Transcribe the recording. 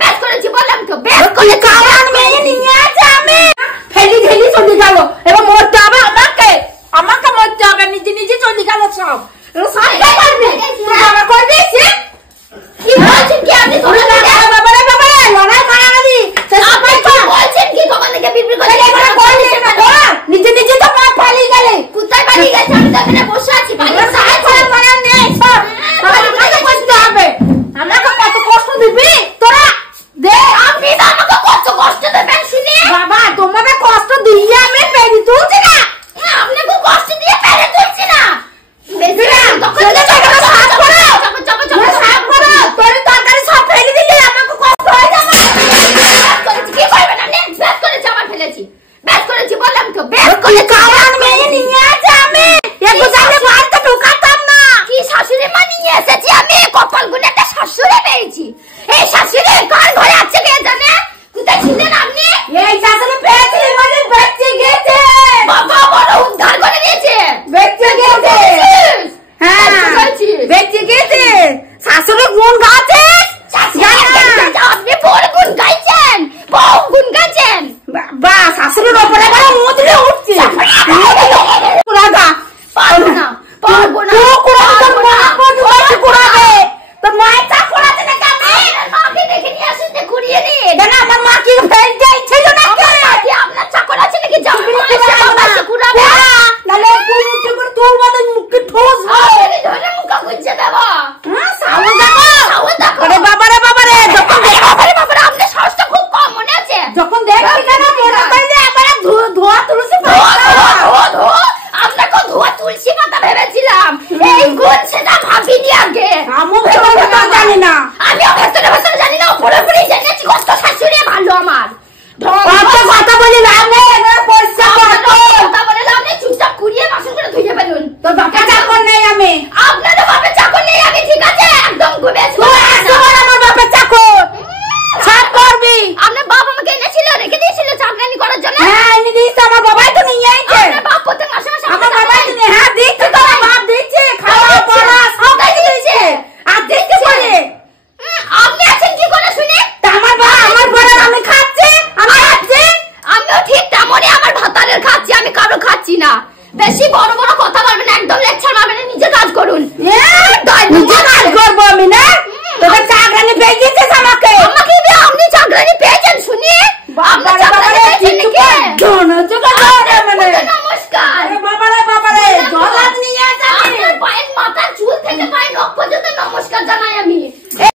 বেশ করেছি বললাম তো, বেশ করে কারণ মেয়ে নিয়ে আছে আমি ফেলি ফেলি চলে গেল। এবার মরতে হবে আমাকে, আমাকে মরতে হবে, নিজে নিজে চলে গেল সব। সব কে করবে? বাবা করে দিয়েছে। কি বলছেন কি আপনি? বাবা রে বাবা, লড়াই মারামারি আপনি কি বলছেন কি? তখন থেকে বিড়বিড় করে এবারে বলছেন না তো, নিজে নিজে তো পা পালিয়ে গেলে। কোথায় পালিয়ে গেছে? আমি তো এখানে বসে আছি। পালিয়ে সাহায্য করে মারা নেই সব। আমাকে কষ্ট হবে, আমাকে কত কষ্ট দিবি তোরা? দে, আপনি তো আমাকে কত কষ্ট দেবেন শুনি। বাবা তোমাকে কষ্ট দিয়ে আমি পেরে তুলছি না। আপনাকে কষ্ট দিয়ে পেরে তুলছি না। বেশি না তখন তো সাহায্য করো, সাহায্য করো। তোর তরকারি সব ফেলে দিলে আমাকে কষ্ট হয়ে যাবে। কি করবেন আপনি? বেশ করেছি, আমার ফেলেছি, বেশ করেছি বললাম তো, বেশ করে কারণ মেয়ে নিয়ে আছে আমি। একটু জানে বাড়িতে ঢোকাতাম না। কি শাশুড়ি মা নিয়ে এসেছি আমি, কপাল গুনে একটা শাশুড়ি পেয়েছি। এই শাশুড়ি কার ঘরে আছে কে জানে? কোথায় ছিলেন আপনি? এই শাশুড়ি পেয়েছি মানে বেঁচে গেছে। বাবা বড় উদ্ধার করে দিয়েছে, বেঁচে গেছে। হ্যাঁ বেঁচে গেছে। শাশুড়ি গুণ গাছে